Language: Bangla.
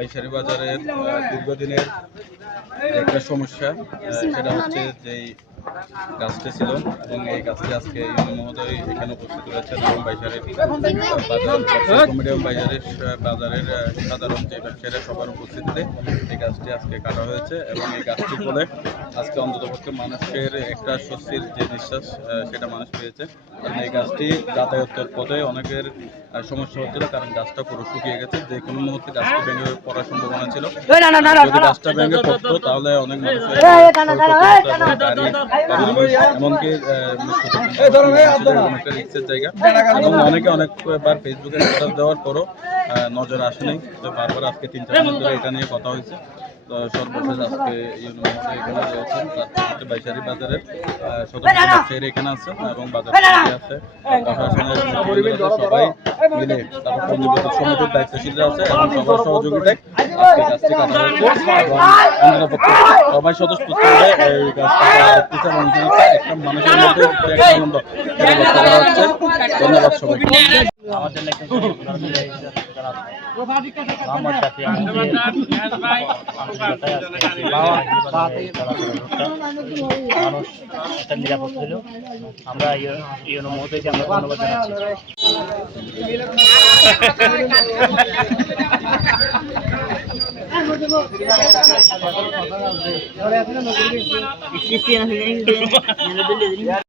বাইশারি বাজারের দীর্ঘদিনের একটা সমস্যা, সেটা হচ্ছে যেই গাছটি ছিল এবং এই গাছটি আজকে ইউনো মহোদয় এখানে উপস্থিত রয়েছেন এবং বাইশারের বাজারের সাধারণ যে ব্যবসায়ীরা সবার উপস্থিতিতে এই গাছটি আজকে কাটা হয়েছে এবং এই গাছটি ফলে আজকে অন্ততপক্ষে মানুষের একটা স্বস্তির যে নিঃশ্বাস সেটা মানুষ পেয়েছে। কারণ এই গাছটি যাতায়াতের পথে অনেকের সমস্যা হচ্ছিল, কারণ গাছটা পুরো শুকিয়ে গেছে, যে কোনো মুহূর্তে গাছটি ভেঙে পড়ার সম্ভাবনা ছিল। যদি গাছটা ভেঙে পড়তো তাহলে অনেক মানুষের এমনকি একটা রিক্সের জায়গা এবং অনেকে অনেকবার ফেসবুকে স্ট্যাটাস দেওয়ার পরও নজরে আসেনি। তো বারবার আজকে 3-4 দিন ধরে এটা নিয়ে কথা হয়েছে। তো সর্বশেষ আজকে ইউনো মহোদয় এখানে রয়েছেন, তার বাইশারি বাজারের সদস্য ব্যবসায়ীরা এখানে আছেন এবং বাজার আছে প্রশাসনের সবাই মিলে, তারপর পঞ্জীভূত সমিতির দায়িত্বশীলরা আছে এবং সবার সহযোগিতায় আজকে গাছটি কাটা হয়েছে এবং সবাই স্বতঃস্ফূর্তভাবে এই গাছটা দেখতেছে এবং একটা মানুষের মধ্যে একটা আনন্দ ব্যক্ত করা হচ্ছে। ধন্যবাদ সবাইকে। আমাদের মানুষ একটা নিরাপদ ছিল। আমরা ইউনো মহোদয়কে আমরা ধন্যবাদ জানাচ্ছি।